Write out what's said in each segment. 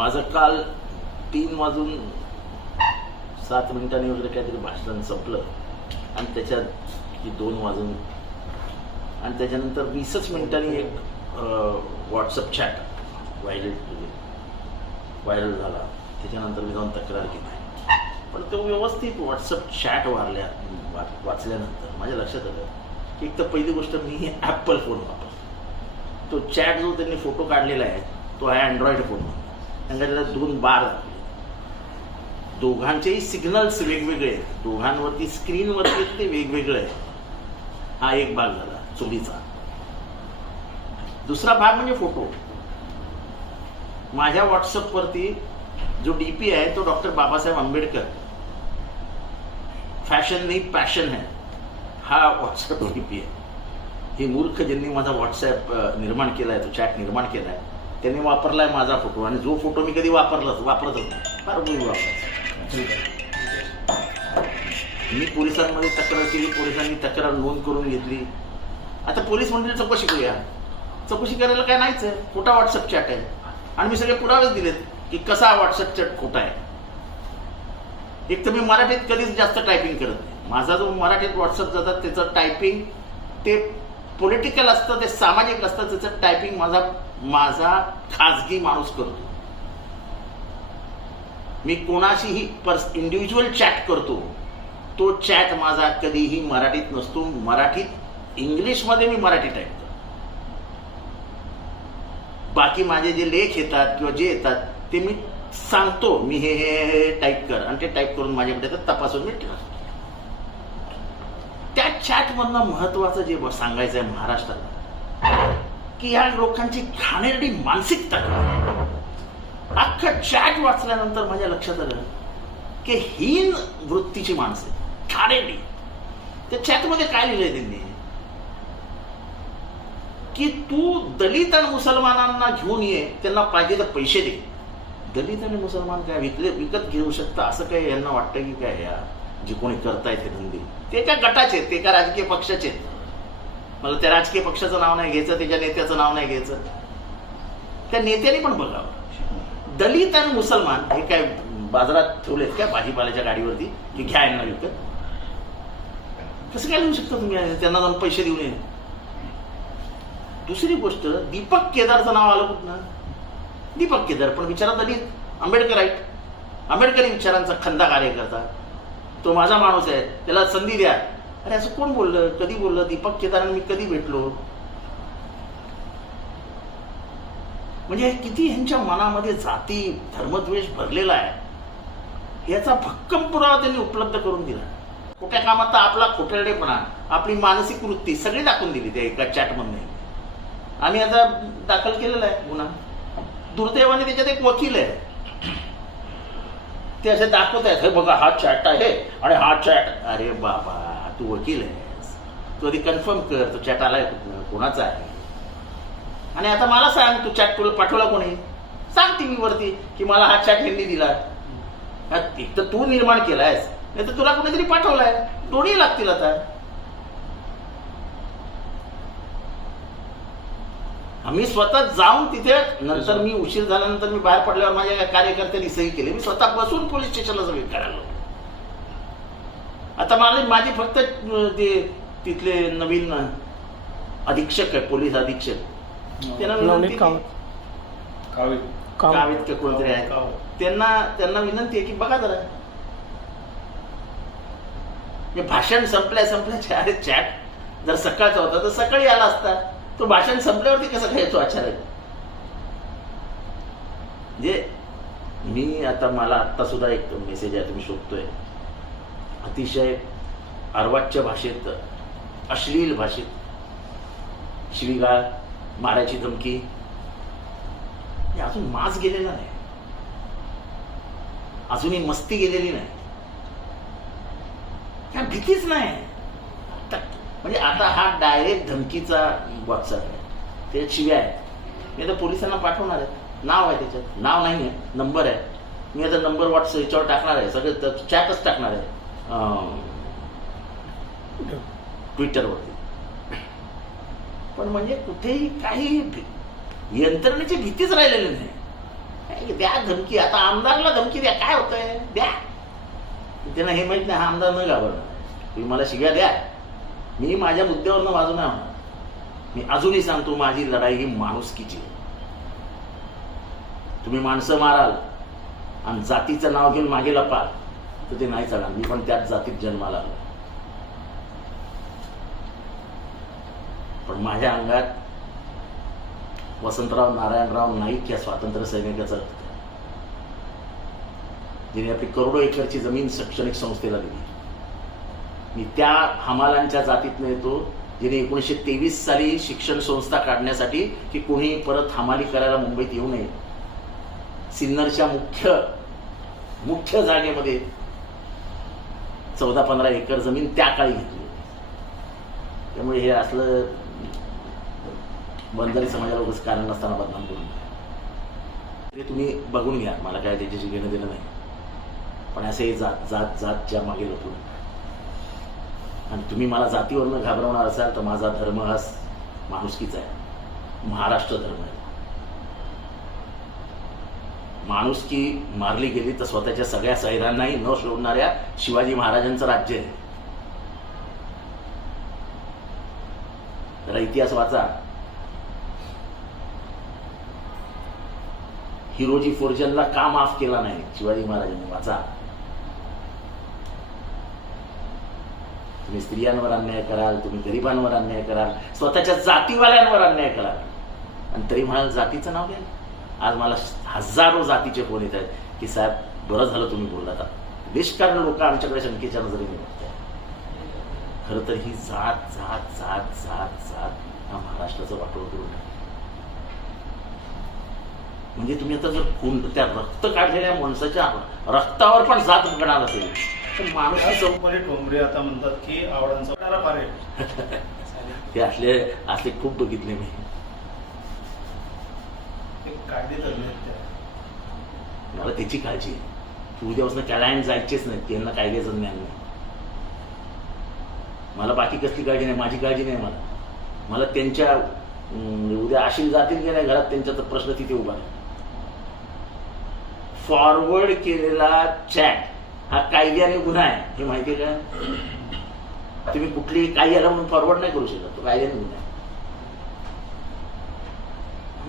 माझं काल तीन वाजून सात मिनिटांनी वगैरे काहीतरी भाषण संपलं. आणि त्याच्यात की दोन वाजून. आणि त्याच्यानंतर वीसच मिनिटांनी एक व्हॉट्सअप चॅट व्हायरल व्हायरल झाला. त्याच्यानंतर मी जाऊन तक्रार केली. पण तो व्यवस्थित व्हॉट्सअप चॅट वारल्या वाचल्यानंतर माझ्या लक्षात आलं की एक तर पहिली गोष्ट मी ॲपल फोन वापरतो. तो चॅट जो त्यांनी फोटो काढलेला आहे तो आहे अँड्रॉइड फोन त्यांना त्याला दोन बार दोघांचेही सिग्नल्स वेगवेगळे आहेत. दोघांवरती स्क्रीनवरती ते वेगवेगळे आहेत. हा एक भाग झाला चोरीचा. दुसरा भाग म्हणजे फोटो माझ्या व्हॉट्सअपवरती जो डीपी आहे तो डॉक्टर बाबासाहेब आंबेडकर. फॅशन नाही पॅशन आहे. हा व्हॉट्सअप डीपी आहे. हे मूर्ख ज्यांनी माझा व्हॉट्सअप निर्माण केला आहे तो चॅट निर्माण केला आहे त्यांनी वापरलाय माझा फोटो आणि जो फोटो मी कधी वापरलाच वापरतच नाही. फार पूर्वी वापरायचा मी पोलिसांमध्ये तक्रार केली पोलिसांनी तक्रार नोंद करून घेतली. आता पोलीस म्हणजे चौकशी करूया. चौकशी करायला काय नाहीच आहे. खोटा व्हॉट्सअप चॅट आहे. आणि मी सगळे पुरावेच दिलेत की कसा व्हॉट्सअप चॅट खोटा आहे. एक तर मी मराठीत कधीच जास्त टायपिंग करत नाही. माझा जो मराठीत व्हॉट्सअप जातात त्याचं टायपिंग ते पॉलिटिकल असतं ते सामाजिक असतं त्याचं टायपिंग माझा माझा खाजगी माणूस करतो. मी कोणाशीही पर्स इंडिव्हिज्युअल चॅट करतो. तो चॅट माझा कधीही मराठीत नसतो. मराठीत इंग्लिशमध्ये मी मराठी टाईप करतो. बाकी माझे जे लेख येतात किंवा जे येतात ते मी सांगतो. मी हे हे हे टाईप कर. आणि ते टाईप करून माझ्याकडे तपासून मी ठेवतो. त्या चॅटमधनं महत्वाचं जे सांगायचं आहे महाराष्ट्रात की या लोकांची घाणेरडी मानसिकता. काय? अख्खं चॅट वाचल्यानंतर माझ्या लक्षात आलं की हीन वृत्तीची माणसं घाणेरडी त्या चॅटमध्ये काय लिहिलंय त्यांनी? की तू दलित आणि मुसलमानांना घेऊन ये त्यांना पाहिजे तर पैसे दे. दलित आणि मुसलमान काय विकले विकत घेऊ शकता असं काय यांना वाटतं की काय या? जे कोणी करतायत हे धंदे. ते त्या गटाचे आहेत, ते त्या राजकीय पक्षाचे आहेत. मला त्या राजकीय पक्षाचं नाव नाही घ्यायचं त्याच्या नेत्याचं नाव नाही घ्यायचं. त्या नेत्याने पण बघावं. दलित आणि मुसलमान हे काय बाजारात ठेवलेत काय? भाजीपाल्याच्या गाडीवरती? की घ्या यांना विकत कसं काय लिहू शकता तुम्ही? त्यांना जाऊन पैसे देऊ नये. दुसरी गोष्ट दीपक केदारचं नाव आलं कुठनं? दीपक केदार. पण विचारा दलित. आंबेडकर आहेत आंबेडकरी विचारांचा खंदा कार्यकर्ता. तो माझा माणूस आहे. त्याला संधी द्या. अरे असं कोण बोललं? कधी बोललं? दीपक केदार मी कधी भेटलो? म्हणजे किती ह्यांच्या मनामध्ये जाती धर्मद्वेष भरलेला आहे. याचा भक्कम पुरावा त्यांनी उपलब्ध करून दिला. खोट्या कामात आपला खोटरडेपणा आपली मानसिक वृत्ती सगळी दाखवून दिली त्या एका चॅटमधने आम्ही आता दाखल केलेला आहे गुन्हा. दुर्दैवाने त्याच्यात एक वकील आहे. ते असे दाखवत आहेत हे बघा हा चॅट आहे आणि हा चॅट अरे बाबा. तू वकील आहेस. तू आधी कन्फर्म कर तो चॅट आलाय कुठनं कोणाचा आहे? आणि आता मला सांग तू चॅट तुला पाठवला कोणी? सांग वरती की मला हा चॅट यांनी दिला. एक तर तू निर्माण केलायस नाही तर तुला कुणीतरी पाठवलाय. दोन्ही लागतील आता. आम्ही स्वतः जाऊन तिथे नंतर मी उशीर झाल्यानंतर मी बाहेर पडल्यावर माझ्या कार्यकर्त्यांनी सही केली. मी स्वतः बसून पोलीस स्टेशनला सगळी करायला आता मला माझी फक्त ते तिथले नवीन अधीक्षक आहे पोलीस अधीक्षक. त्यांना विनंती की- कोणतरी आहे? त्यांना त्यांना विनंती आहे की बघा जरा. हे भाषण संपल्या संपल्याच्या अरे चॅट जर सकाळचा होता तर सकाळी आला असता. तो भाषण संपल्यावरती कसं काय तो आचार्य? म्हणजे मी आता मला आत्ता सुद्धा एक मेसेज आहे तुम्ही शोधतोय. अतिशय अर्वाच्य भाषेत अश्लील भाषेत शिवीगाळ मारायची धमकी. हे अजून मास गेलेला नाही. अजूनही मस्ती गेलेली नाही. त्या भीतीच नाही. म्हणजे आता हा डायरेक्ट धमकीचा व्हॉट्सअप आहे. त्याच्यात शिव्या आहेत. मी आता पोलिसांना पाठवणार आहे. नाव आहे त्याच्यात. नाव नाही आहे नंबर आहे. मी आता नंबर व्हॉट्सअप याच्यावर टाकणार आहे. सगळं चॅटच टाकणार आहे. ट्विटरवरती. पण म्हणजे कुठेही काही यंत्रणेची भीतीच राहिलेली नाही. द्या धमकी आता आमदारला धमकी द्या काय होतंय? द्या. त्यांना हे माहीत नाही हा आमदार न घाबरणार. तुम्ही मला शिव्या द्या. मी माझ्या मुद्द्यावरनं बाजू नाही मी अजूनही सांगतो माझी लढाई ही माणुसकीची आहे. तुम्ही माणसं माराल आणि जातीचं नाव घेऊन मागे लपाल तर ते नाही चालणार मी पण त्याच जातीत जन्माला आलो. पण माझ्या अंगात वसंतराव नारायणराव नाईक या स्वातंत्र्य सैनिकाचा जिने आपली करोडो एकरची जमीन शैक्षणिक संस्थेला दिली. मी त्या हमालांच्या जातीतनं येतो जिने एकोणीसशे तेवीस साली शिक्षण संस्था काढण्यासाठी की कोणी परत हमाली करायला मुंबईत येऊ नये सिन्नरच्या मुख्य मुख्य जागेमध्ये चौदा पंधरा एकर जमीन त्या काळी घेतली. त्यामुळे हे असलं बंजारी समाजाला उगाच कारण नसताना बदनाम करून ते तुम्ही बघून घ्या मला काय त्याच्याशी घेणं देणं नाही. पण असे जात जात जातच्या मागे होतो आणि तुम्ही मला जातीवरनं घाबरवणार असाल तर माझा धर्म हा माणुसकीचा आहे. महाराष्ट्र धर्म आहे. माणुसकी मारली गेली तर स्वतःच्या सगळ्या सैरांनाही न सोडणाऱ्या शिवाजी महाराजांचं राज्य आहे. जरा इतिहास वाचा. हिरोजी फोर्जनला का माफ केला नाही? शिवाजी महाराजांनी वाचा. तुम्ही स्त्रियांवर अन्याय कराल तुम्ही गरिबांवर अन्याय कराल स्वतःच्या जातीवाल्यांवर अन्याय कराल. आणि तरी म्हणाल जातीचं नाव घ्या. आज मला हजारो जातीचे फोन येत आहेत की साहेब बरं झालं तुम्ही बोललात निष्कारण लोक आमच्याकडे शंकेच्या नजरेने बघताय खरं तर ही जात जात जात जात जात हा महाराष्ट्राचं वाटोळ करून. म्हणजे तुम्ही आता जर खून त्या रक्त काढलेल्या माणसाच्या रक्तावर पण जात गणार असेल तर माणूस आता म्हणतात की आवडांचा. ते असले असले खूप बघितले मी. कायदे मला त्याची काळजी. आहे तू उद्यापासून कॅलायन जायचेच नाही. त्यांना कायद्याचं ज्ञान नाही. मला बाकी कसली काळजी नाही? माझी काळजी नाही मला. मला त्यांच्या उद्या आशील जातील की नाही? घरात त्यांच्याचा तर प्रश्न तिथे उभा आहे फॉरवर्ड केलेला चॅट हा कायद्याने गुन्हा आहे. हे माहिती आहे का? तुम्ही कुठली काही आला म्हणून फॉरवर्ड नाही करू शकत. तो कायद्याने गुन्हा आहे.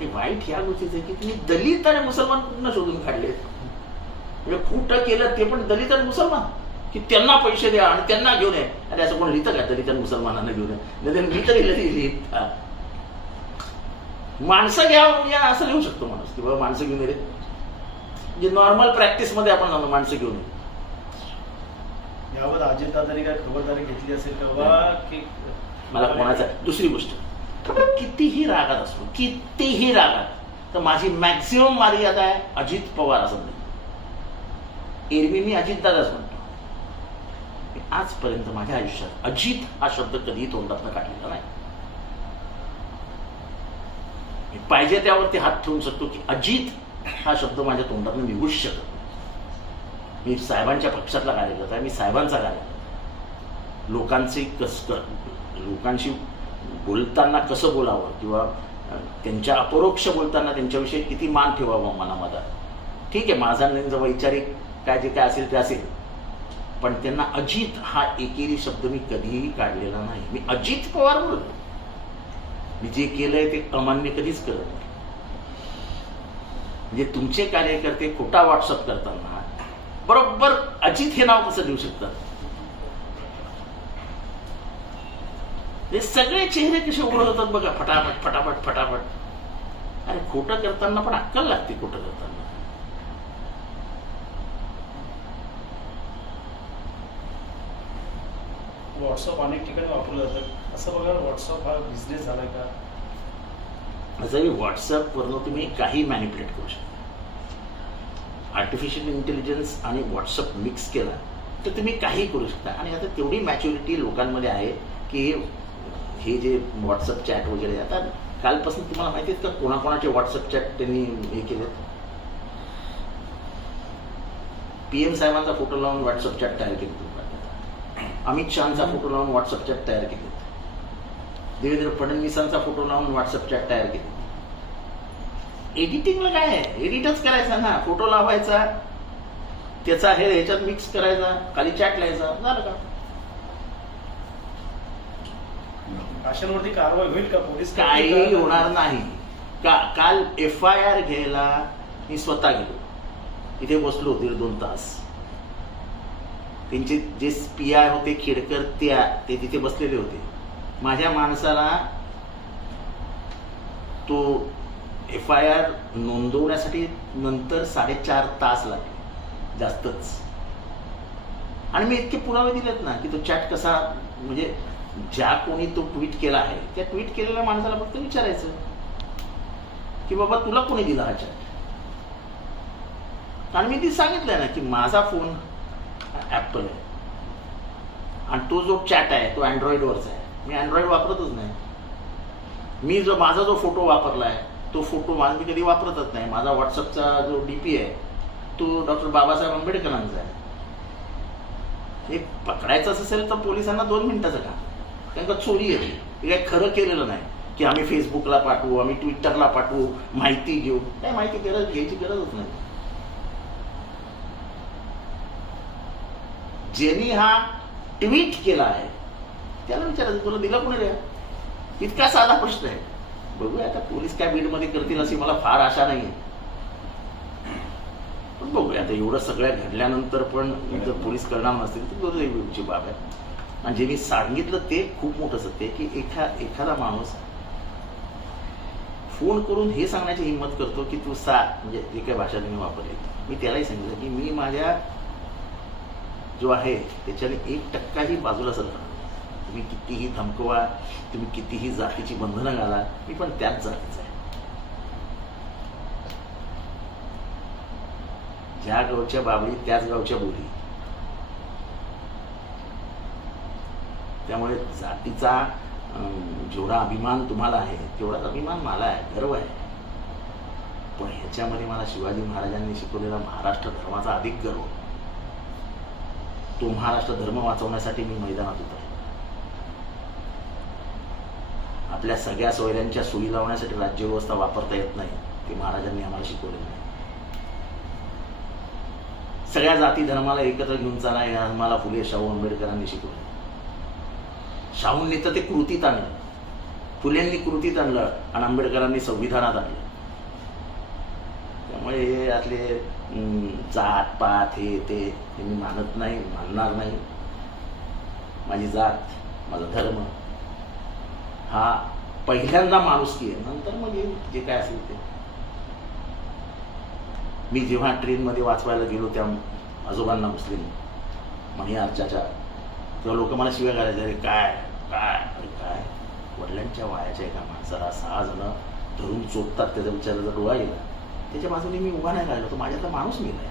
आणि वाईट ह्या गोष्टीचं आहे की तुम्ही दलित आणि मुसलमान कुठनं शोधून काढले. म्हणजे खोटं केलं ते पण दलित आणि मुसलमान. की त्यांना पैसे द्या आणि त्यांना घेऊन ये. अरे असं कोण लिहितं का? दलित आणि मुसलमानांना घेऊन ये. मी तरी लिहिलं. माणसं घ्या या असं लिहू शकतो माणूस. की बाबा माणसं घेऊन ये रे. म्हणजे नॉर्मल प्रॅक्टिसमध्ये आपण जाणतो माणसं घेऊन ये. यावर अजितदादांनी काय खबरदारी घेतली असेल का? की मला कोणाचा दुसरी गोष्ट. कितीही रागात असतो कितीही रागात तर माझी मॅक्झिमम मर्यादा आहे अजित पवार असं म्हणतो एरवी मी अजितदादाच म्हणतो. आजपर्यंत माझ्या आयुष्यात अजित हा शब्द कधीही तोंडातनं काढलेला नाही. मी पाहिजे त्यावरती हात ठेवून शकतो की अजित हा शब्द माझ्या तोंडातून निघूच शकत मी साहेबांच्या पक्षातला कार्यकर्ता आहे मी साहेबांचा कार्यकर्ता लोकांचे कस लोकांशी बोलताना कसं बोलावं? किंवा त्यांच्या अपरोक्ष बोलताना त्यांच्याविषयी किती मान ठेवावा मनामध्ये? ठीक आहे माझा त्यांचा वैचारिक काय जे काय असेल ते असेल. पण त्यांना अजित हा एकेरी शब्द मी कधीही काढलेला नाही. मी अजित पवार बोलतो. मी जे केलंय ते अमान्य कधीच करत नाही. म्हणजे तुमचे कार्यकर्ते खोटा व्हॉट्सअप करताना बरोबर अजित हे नाव कसं देऊ शकतात? हे सगळे चेहरे कसे उघड होतात बघा. फटाफट फटाफट फटाफट. अरे खोटं करताना पण अक्कल लागते खोटं करताना. व्हॉट्सअप अनेक ठिकाणी वापरलं जातं. असं बघा व्हॉट्सअप हा बिझनेस झाला का? असं व्हॉट्सअपवरनं तुम्ही काही मॅनिपुलेट करू शकता. आर्टिफिशियल इंटेलिजन्स आणि व्हॉट्सअप मिक्स केला तर तुम्ही काही करू शकता. आणि आता तेवढी मॅच्युरिटी लोकांमध्ये आहे की हे जे व्हॉट्सअप चॅट वगैरे आता कालपासून तुम्हाला माहिती आहेत का कोणाकोणाचे व्हॉट्सअप चॅट त्यांनी हे केलेत? पी एम साहेबांचा फोटो लावून व्हॉट्सअप चॅट तयार केले अमित शहाचा फोटो लावून व्हॉट्सअप चॅट तयार केले देवेंद्र फडणवीसांचा फोटो लावून व्हॉट्सअप चॅट तयार केले एडिटिंगला काय आहे? एडिटच करायचा ना. फोटो लावायचा त्याचा हे ह्याच्यात मिक्स करायचा खाली चॅट लिहायचा. झालं का? भाषांवरती कारवाई होईल का? पोलीस काही होणार नाही. का काल एफ आय आर घ्यायला मी स्वतः गेलो. इथे बसलो दीड दोन तास. त्यांचे जे पी आय होते खेडकर त्या ते तिथे बसलेले होते. माझ्या माणसाला तो एफ आय आर नोंदवण्यासाठी नंतर साडेचार तास लागले. जास्तच. आणि मी इतके पुरावे दिलेत ना की तो चॅट कसा म्हणजे ज्या कोणी तो ट्विट केला आहे त्या ट्विट केलेल्या माणसाला फक्त विचारायचं की बाबा तुला कोणी दिला हा चॅट आणि मी ती सांगितलंय ना की माझा फोन ऍपल आहे. आणि तो जो चॅट आहे तो अँड्रॉइडवरचा आहे. मी अँड्रॉइड वापरतच नाही. मी जो माझा जो फोटो वापरला आहे तो फोटो माझा मी कधी वापरतच नाही. माझा व्हॉट्सअपचा जो डी पी आहे तो डॉक्टर बाबासाहेब आंबेडकरांचा आहे. हे पकडायचं असेल तर पोलिसांना दोन मिनिटाचं काम कारण का चोरी आहे हे काही खरं केलेलं नाही की आम्ही फेसबुकला पाठवू आम्ही ट्विटरला पाठवू माहिती घेऊ. काय माहिती गरज घ्यायची गरजच नाही. ज्यांनी हा ट्विट केला आहे त्याला विचारायचं तुला दिला कोणी रे? इतका साधा प्रश्न आहे. बघूया आता पोलीस काय बीडमध्ये करतील अशी मला फार आशा नाही आहे पण बघूया आता एवढं सगळ्या घडल्यानंतर पण जर पोलीस करणार नसतील तर दुर्दैवीची बाब आहे. आणि जे मी सांगितलं ते खूप मोठं सत्य आहे की एखा एखादा माणूस फोन करून हे सांगण्याची हिंमत करतो की तू सा म्हणजे जे काही भाषा मी वापरली. मी त्यालाही सांगितलं की मी माझ्या जो आहे त्याच्याने एक टक्काही बाजूला सरकणार तुम्ही कितीही धमकवा तुम्ही कितीही जातीची बंधनं घाला मी पण त्याच जातीचा आहे. ज्या गावच्या बाबळी त्याच गावच्या बोली. त्यामुळे जातीचा जेवढा अभिमान तुम्हाला आहे तेवढाच अभिमान मला आहे गर्व आहे. पण ह्याच्यामध्ये मला शिवाजी महाराजांनी शिकवलेला महाराष्ट्र धर्माचा अधिक गर्व. तो महाराष्ट्र धर्म वाचवण्यासाठी मी मैदानात उतरलो आपल्या सगळ्या सोयऱ्यांच्या सोयी लावण्यासाठी राज्यव्यवस्था वापरता येत नाही ते महाराजांनी आम्हाला शिकवलेलं नाही सगळ्या जाती धर्माला एकत्र घेऊन चाला हे आम्हाला फुले शाहू आंबेडकरांनी शिकवलं. शाहूंनी तर ते कृतीत आणलं. फुलेंनी कृतीत आणलं आणि आंबेडकरांनी संविधानात आणलं. त्यामुळे हे यातले जात पात हे ते हे मी मानत नाही मानणार नाही. माझी जात माझा धर्म हा पहिल्यांदा माणुसकी आहे. नंतर मग हे जे काय असेल ते. मी जेव्हा ट्रेनमध्ये वाचवायला गेलो त्या आजोबांना मुस्लिम महियारच्या तेव्हा लोक मला शिव्या घालायचे अरे काय काय अरे काय? वडिलांच्या वयाच्या एका माणसाला सहा जण धरून चोपतात त्याचा विचाराचा डोळा गेला त्याच्या बाजूने मी उभा नाही राहिलो तो माझ्यातला माणूस मेलाय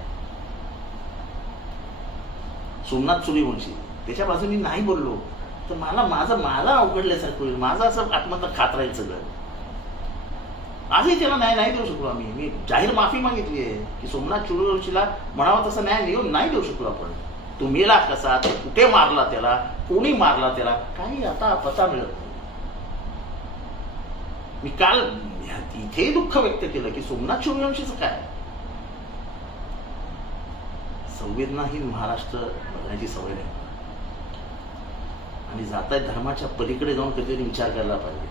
सोमनाथ सूर्यवंशी त्याच्या बाजूने नाही बोललो तर मला माझं मला अवघडल्यासारखं होईल. माझं असं आत्महत्या खात राहील सगळं. आजही त्याला न्याय नाही देऊ शकलो आम्ही. मी जाहीर माफी मागितली आहे की सोमनाथ सूर्यवंशीला म्हणावं तसा न्याय देऊ नाही देऊ शकलो आपण. तुम्ही मेला कसा तो कुठे मारला त्याला? कोणी मारला त्याला? काही आता पता मिळत नाही. मी काल इथे दुःख व्यक्त केलं की सोमनाथ सूर्यवंशीचं काय? संवेदनाहीन महाराष्ट्र बघण्याची सवय नाही. आणि जाता धर्माच्या पलीकडे जाऊन कधीतरी विचार करायला पाहिजे.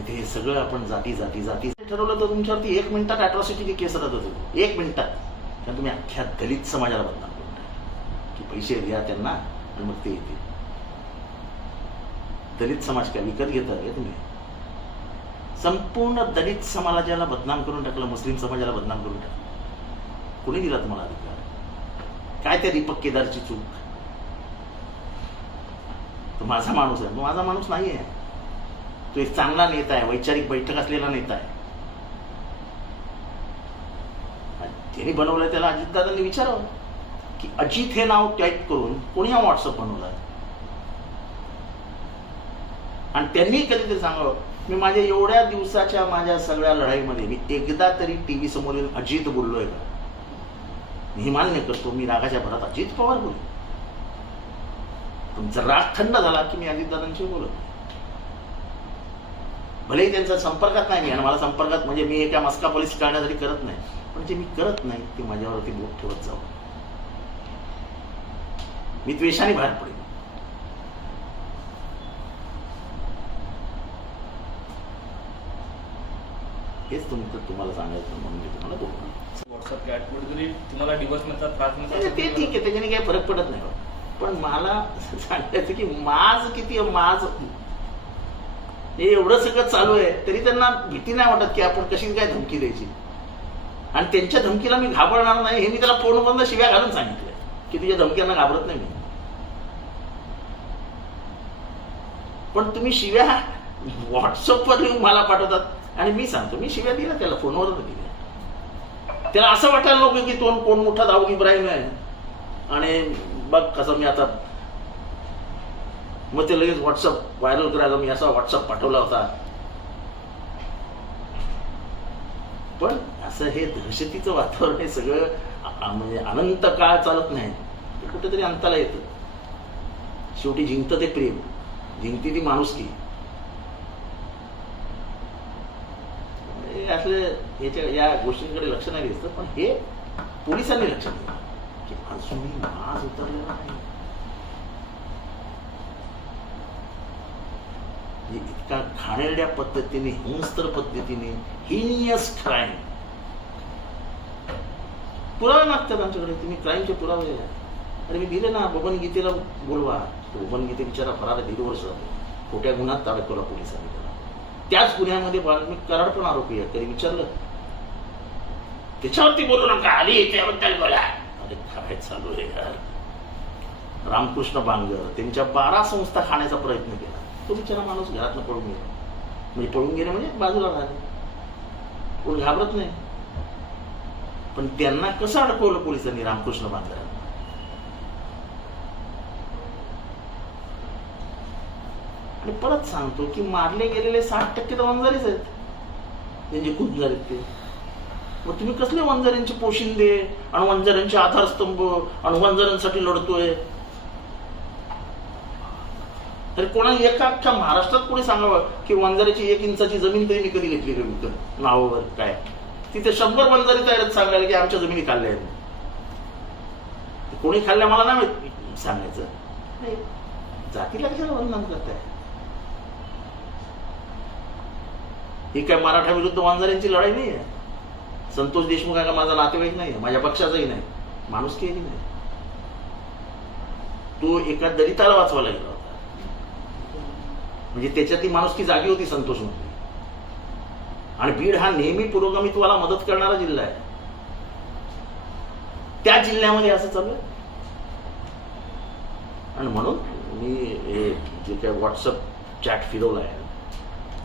इथे हे सगळं आपण जाती जाती जाती ठरवलं तर तुमच्यावरती एक मिनिटात अट्रॉसिटीची केस राहत होती. एक मिनिटात. कारण तुम्ही अख्ख्या दलित समाजाला बदला पैसे द्या त्यांना आणि मग ते येते दलित समाज काय? विकत घेता हे तुम्ही? संपूर्ण दलित समाजाला बदनाम करून टाकलं मुस्लिम समाजाला बदनाम करून टाकलं. कोणी दिला तुम्हाला अधिकार? काय त्या दीपक केदारची चूक? तो माझा माणूस आहे. माझा माणूस नाही आहे. तो एक चांगला नेता आहे वैचारिक बैठक असलेला नेता आहे. त्यांनी बनवलं त्याला अजितदादांनी विचारावं. की अजित हे नाव टाईप करून कोणी हा व्हॉट्सअप बनवला? आणि त्यांनी कधीतरी सांगावं मी माझ्या एवढ्या दिवसाच्या माझ्या सगळ्या लढाईमध्ये मी एकदा तरी टीव्ही समोर येऊन अजित बोललोय का? मी मान्य करतो मी रागाच्या भरात अजित पवार बोललो. तुमचा राग थंड झाला की मी अजितदादांशी बोलत भलेही त्यांचा संपर्कात नाही मी आणि मला संपर्कात म्हणजे मी एका मस्का पोलीस टाळण्यासाठी करत नाही पण जे मी करत नाही ते माझ्यावरती बोट ठेवत जाऊ मी द्वेषाने बाहेर पडेन. हेच तुमचं तुम्हाला सांगायचं म्हणून मी तुम्हाला बोलतो व्हॉट्सअप चॅट कुठेतरी तुम्हाला दिवस मिळतात त्रास ते ठीक आहे त्याच्याने काही फरक पडत नाही पण मला सांगायचं की माझ किती माझ. हे एवढं सगळं चालू आहे तरी त्यांना भीती नाही वाटत की आपण कशी काय धमकी द्यायची. आणि त्यांच्या धमकीला मी घाबरणार नाही हे मी त्याला फोन बंद शिव्या घालून सांगितलं की तुझ्या धमक्यांना घाबरत नाही मी. पण तुम्ही शिव्या व्हॉट्सअपवर येऊन मला पाठवतात आणि मी सांगतो मी शिव्या दिल्या त्याला फोनवर दिल्या. त्याला असं वाटायला नको की तो कोण मोठा दाऊद इब्राहिम आहे. आणि बघ कसं मी आता मग ते लगेच व्हॉट्सअप व्हायरल करायला मी असा व्हॉट्सअप पाठवला होता. पण असं हे दहशतीचं वातावरण हे सगळं म्हणजे अनंत काळ चालत नाही. कुठेतरी अंताला येतं. शेवटी जिंकतं ते प्रेम. जिंकती ती माणुसकी. असले याच्या या गोष्टींकडे लक्ष नाही दिसतं पण हे पोलिसांनी लक्ष दिलं की अजूनही माज उतरलेला नाही इतका घाणेरड्या पद्धतीने हिंस्त्र पद्धतीने हिनियस क्राईम पुरावे मागतात आमच्याकडे. तुम्ही क्राईमचे पुरावे आणि मी दिले ना बबन गीतेला बोलवा. बबन गीते बिचारा फरार दीड वर्ष. खोट्या गुन्ह्यात ताडकवला पोलिसांनी त्याला त्याच गुन्ह्यामध्ये मी कराड पण आरोपी आहे. त्याने विचारलं. त्याच्यावरती बोलू नका. आली त्याबद्दल बोला. अरे काय चालू आहे यार? रामकृष्ण बांगर त्यांच्या बारा संस्था खाण्याचा प्रयत्न केला. तो बिचारा माणूस घरातनं पळून गेला. म्हणजे पळून गेले म्हणजे बाजूला राहिले. कोण घाबरत नाही. पण त्यांना कसं अडकवलं पोलिसांनी रामकृष्ण बांगर आणि परत सांगतो की मारले गेलेले साठ टक्के तर वंजारीच आहेत. त्यांचे खूप झालेत ते. मग तुम्ही कसले वंजाऱ्यांचे पोशिंदे आणि वंजाऱ्यांचे आधारस्तंभ आणि वंजाऱ्यांसाठी लढतोय? तरी कोणा एका अख्ख्या महाराष्ट्रात कोणी सांगावं की वंजाऱ्याची एक इंचाची जमीन तरी मी कधी घेतली विकत नावावर काय? तिथे शंभर वंजारी तयार सांगायला की आमच्या जमिनी खाल्ल्या आहेत. कोणी खाल्ल्या मला नाही सांगायचं. जातीला कशाला वंदन करताय. ही काय मराठा विरुद्ध वांजाऱ्यांची लढाई नाही आहे संतोष देशमुख हा का माझा नातेवाईक नाही माझ्या पक्षाचाही नाही. माणूस केली नाही. तो एका दलिताला वाचवायला गेला होता. म्हणजे त्याच्यातली माणुसकी जागी होती संतोषमध्ये आणि बीड हा नेहमी पुरोगामित्वाला मदत करणारा जिल्हा आहे. त्या जिल्ह्यामध्ये असं चालू आहे आणि म्हणून मी जे काय व्हॉट्सअप चॅट फिरवलं आहे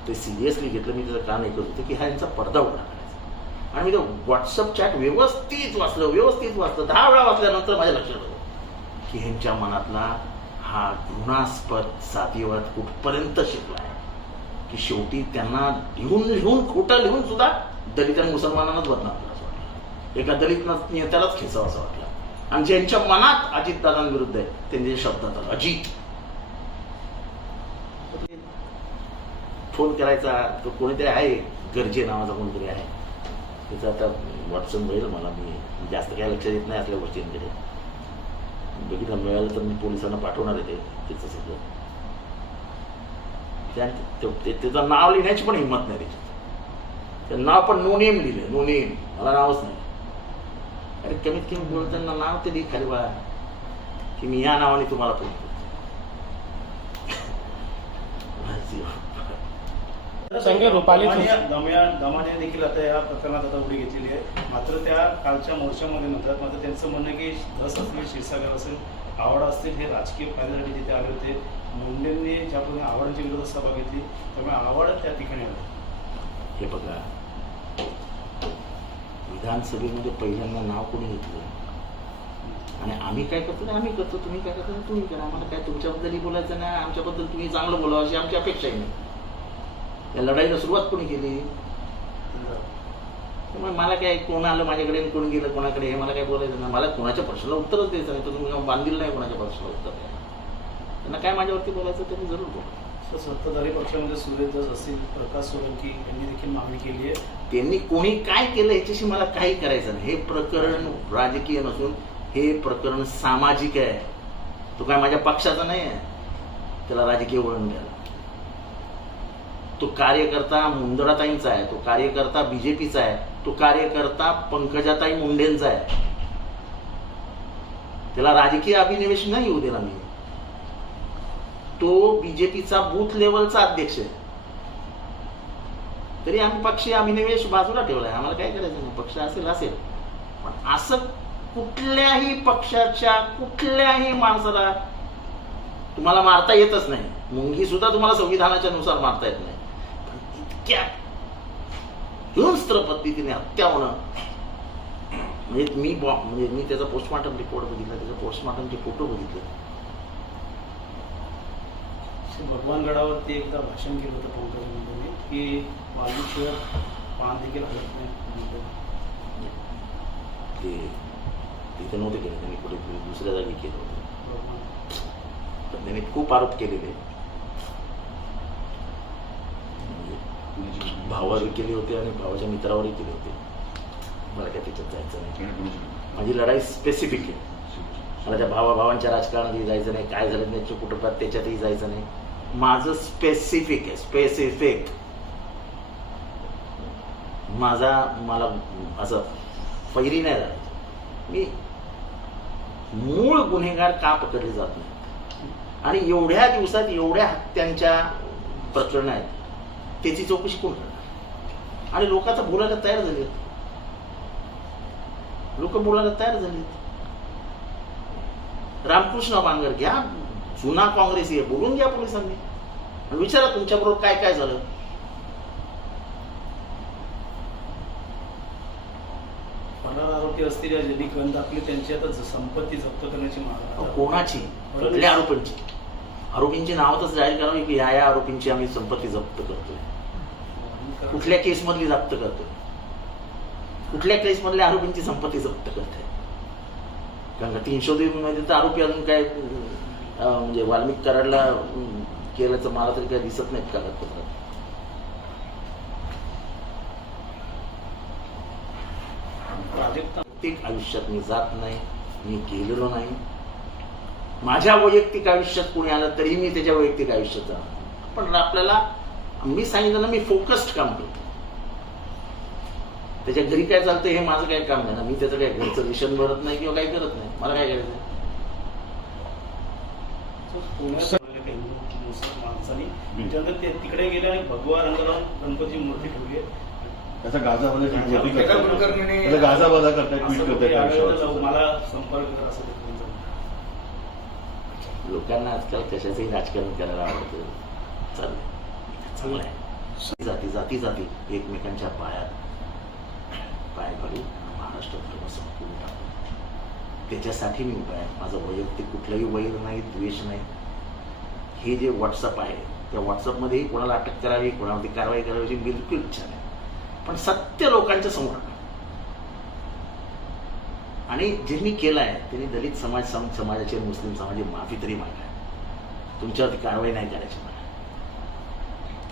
ते सिरियसली घेतलं मी त्याचं का नाही करत होतं? की हा यांचा पडदा उघडा करायचा. आणि मी ते व्हॉट्सअप चॅट व्यवस्थित वाचलं व्यवस्थित वाचलं. दहा वेळा वाचल्यानंतर माझ्या लक्षात आलं की ह्यांच्या मनातला हा घृणास्पद जातीवाद कुठपर्यंत शिकला आहे? की शेवटी त्यांना लिहून लिहून खोटं लिहून सुद्धा दलित आणि मुसलमानांनाच बदनाम केला असं वाटलं. एका दलित नेत्यालाच खेचावं असं वाटलं. आणि ज्यांच्या मनात अजित दादांविरुद्ध आहे त्यांच्या शब्दात आलं अजित. फोन करायचा तो कोणीतरी आहे गरजे नावाचा कोणीतरी आहे. त्याचं आता व्हॉट्सअप मिळेल मला मी जास्त काय लक्ष देत नाही असल्या गोष्टींकडे. बघितलं मिळालं तर मी पोलिसांना पाठवणार आहे ते त्याचं सगळं. त्या- ते- त्याचं नाव लिहिण्याची पण हिंमत नाही त्याच्यात ते नाव पण नो नेम लिहिलं नो नेम मला नावच नाही. अरे कमीत कमी बोलताना नाव ते लिहि खाली बघा की मी या नावाने तुम्हाला फोन करतो संघ रुपाली दमानिया देखील आता या प्रकरणात आता उडी घेतलेली आहे. मात्र त्या कालच्या मोर्चामध्ये म्हणतात मात्र त्यांचं म्हणणं की धस असतील क्षीरसागर असेल आवड असतील हे राजकीय फायद्यासाठी तिथे आले होते. मुंडेंनी ज्या पद्धतीने आवडांच्या विरोधात सभा घेतली त्यामुळे आवड त्या ठिकाणी आले. हे बघा. विधानसभेमध्ये पहिल्यांदा नाव कोणी घेतलं? आणि आम्ही काय करतो? ना आम्ही करतो. तुम्ही काय करतो? तुम्ही करा. आम्हाला काय तुमच्याबद्दलही बोलायचं नाही. आमच्याबद्दल तुम्ही चांगलं बोलावं अशी आमची अपेक्षाही नाही या लढाईला सुरुवात कोणी केली? त्यामुळे मला काय कोण आलं माझ्याकडे कोण गेलं कोणाकडे हे मला काय बोलायचं नाही. मला कोणाच्या प्रश्नाला उत्तरच द्यायचं नाही. तुम्ही बांधील नाही कोणाच्या प्रश्नाला उत्तर द्यायला. त्यांना काय माझ्यावरती बोलायचं त्यांनी जरूर बोला सत्ताधारी पक्षामध्ये सुरेश असतील प्रकाश सोलंकी यांनी देखील मागणी केली आहे. त्यांनी कोणी काय केलं याच्याशी मला काही करायचं नाही. हे प्रकरण राजकीय नसून हे प्रकरण सामाजिक आहे. तो काय माझ्या पक्षाचा नाही आहे. त्याला राजकीय वळण द्यायला. तो कार्यकर्ता मुंदडाताईंचा आहे तो कार्यकर्ता बीजेपीचा आहे तो कार्यकर्ता पंकजाताई मुंडेंचा आहे. त्याला राजकीय अभिनिवेश नाही येऊ दिला मी. तो बीजेपीचा बूथ लेवलचा अध्यक्ष आहे. तरी आम्ही पक्षीय अभिनिवेश बाजूला ठेवलाय. आम्हाला काय करायचं? नाही पक्ष असेल असेल. पण असं कुठल्याही पक्षाच्या कुठल्याही माणसाला तुम्हाला मारता येतच नाही. मुंगी सुद्धा तुम्हाला संविधानाच्या नुसार मारता येत नाही. इतक्या हिंस्त्र पद्धतीने हत्या होणं. म्हणजे मी बॉ- म्हणजे मी त्याचा पोस्टमॉर्टम रिपोर्ट बघितला त्याचा पोस्टमॉर्टमचे फोटो बघितले. भगवानगडावरती एकदा भाषण केलं होतं पंकजा मुंडेंनी की वाल्मिकीवर पान देखील हलत नाही ते तिथे नव्हते केले त्यांनी कुठे दुसऱ्या जागी केलं होतं. भगवान. त्यांनी खूप आरोप केलेले म्हणजे भावावर केले होते आणि भावाच्या मित्रावरही केले होते. मला काय त्याच्यात जायचं नाही. माझी लढाई स्पेसिफिक आहे. मला त्या भावा भावांच्या राजकारणातही जायचं नाही काय झालं त्यांच्या कुटुंबात त्याच्यातही जायचं नाही. माझं स्पेसिफिक आहे स्पेसिफिक माझा मला असं फैरी नाही झालं. मी मूळ गुन्हेगार का पकडले जात नाही? आणि एवढ्या दिवसात एवढ्या हत्यांच्या प्रकरण आहेत. त्याची चौकशी कोण करणार आणि लोक आता बोलायला तयार झाले लोक बोलायला तयार झाले रामकृष्ण बांगर घ्या जुना काँग्रेसी आहे बोलून घ्या पोलिसांनी. आणि विचारा तुमच्याबरोबर काय काय झालं. फरार आरोपी असतील या दाखली त्यांची आता संपत्ती जप्त करण्याची मागणी कोणाची? कुठल्या आरोपींची? आरोपींची जाहीर करावी की या या आरोपींची आम्ही संपत्ती जप्त करतोय. कुठल्या केसमधली जप्त करतो कुठल्या केसमधल्या आरोपींची संपत्ती जप्त करते कारण का तीनशे मध्ये तर आरोपी अजून काय म्हणजे वाल्मिक कराडला केल्याचं मला तरी काय दिसत नाहीत कागदपत्रात प्रत्येक आयुष्यात मी जात नाही मी गेलेलो नाही. माझ्या वैयक्तिक आयुष्यात कोणी आलं तरी मी त्याच्या वैयक्तिक आयुष्यात जाणार पण आपल्याला मी सांगितलं ना मी फोकस्ड काम करतो. त्याच्या घरी काय चालतं हे माझं काय काम नाही ना. मी त्याचं काय घरचं रेशन भरत नाही किंवा काही करत नाही. मला काय करायचं माणसांनी तिकडे गेले आणि भगवा रंग लावून गणपती मूर्ती ठेवली आहे. त्याचा गाजावाला त्याचा गाजावाला करताय. ट्विट करताय. मला संपर्क कर असं. लोकांना आजकाल कशाचंही राजकारण करायला आवडतं. चाललंय चांगलं आहे. जाती जाती जाती. एकमेकांच्या पायात पाय घालून महाराष्ट्र धर्म संपून टाकतो त्याच्यासाठी मी उभा आहे. माझं वैयक्तिक कुठलंही वैर नाही द्वेष नाही. हे जे व्हॉट्सअप आहे त्या व्हॉट्सअपमध्ये कोणाला अटक करावी कोणावरती कारवाई करावी बिलकुल इच्छा नाही. पण सत्य लोकांच्या समोर आणि ज्यांनी केलं आहे त्यांनी दलित समाज समाजाचे मुस्लिम समाजाची माफी तरी मागा तुमच्यावरती कारवाई नाही करायची.